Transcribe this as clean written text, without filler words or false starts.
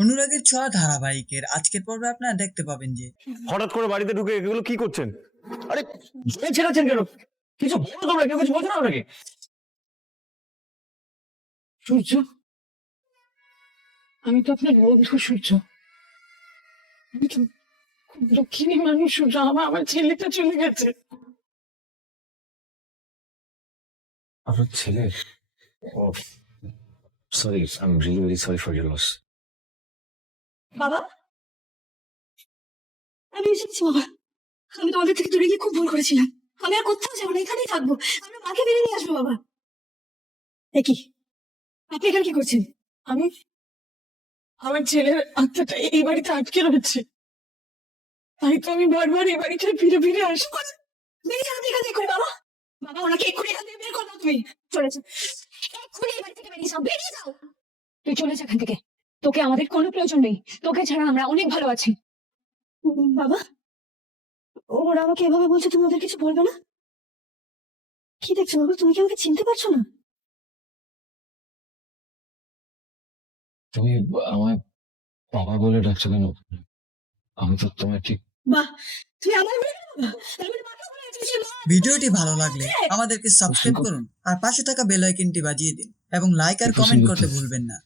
অনুরাগের ছোঁয়া ধারাবাহিকের আজকের পর্বে আপনারা দেখতে পাবেন যে হঠাৎ করে বাড়িতে ঢুকে এগুলো কি করছেন? আরে জোরে ছেড়েছেন কেন? কিছু বলো তোমরা, কেউ কিছু বলছো না আপনাকে? সূর্য, আমি তো আপনার বন্ধু সূর্য। আমি তো খুব লক্ষ্মী মানুষ সূর্য। আমার ছেলেটা চলে গেছে। আপনার ছেলে? ও sorry, I am really very sorry for your loss. বাবা, আমি এসেছি বাবা। আমি তোমাদের থেকে দূরে গিয়ে খুব ভুল করেছিলাম। আমি আর কোথাও যাবো না, এখানেই থাকবো। আমরা মাকে বেরিয়ে নিয়ে আসবো বাবা। কি আপনি এখানে কি করছেন? আমি আমার ছেলের আত্মাটা এই বাড়িতে আটকে রয়েছে, তাই তো আমি বারবার এই বাড়িতে ফিরে ফিরে আসবো। বেরিয়ে যান এখান থেকে বাবা। বাবা, ওনাকে এক্ষুনি এখান থেকে বের করো। তুমি চলেছো, এক্ষুনি এই বাড়ি থেকে বেরিয়ে যাও, বেরিয়ে যাও। তুই চলে যা এখান থেকে। তোকে আমাদের কোনো প্রয়োজন নেই। তোকে ছাড়া আমরা অনেক ভালো আছি। বাবা, ওরা আমাকে এভাবে বলছে, তুমি ওদের কিছু বলবে না? কি দেখছো বাবা? তুমি কি আমাকে চিনতে পারছো না? তুমি আমায় বাবা বলে ডাকছো কেন? আমি তো তোমায় ঠিক বাহ, তুমি আমার মেয়ে না বাবা? তার মানে মাকে বলে এসেছি, মা। ভিডিওটি ভালো লাগলে আমাদেরকে সাবস্ক্রাইব করুন আর পাশে থাকা বেল আইকনটি বাজিয়ে দিন এবং লাইক আর কমেন্ট করতে ভুলবেন না।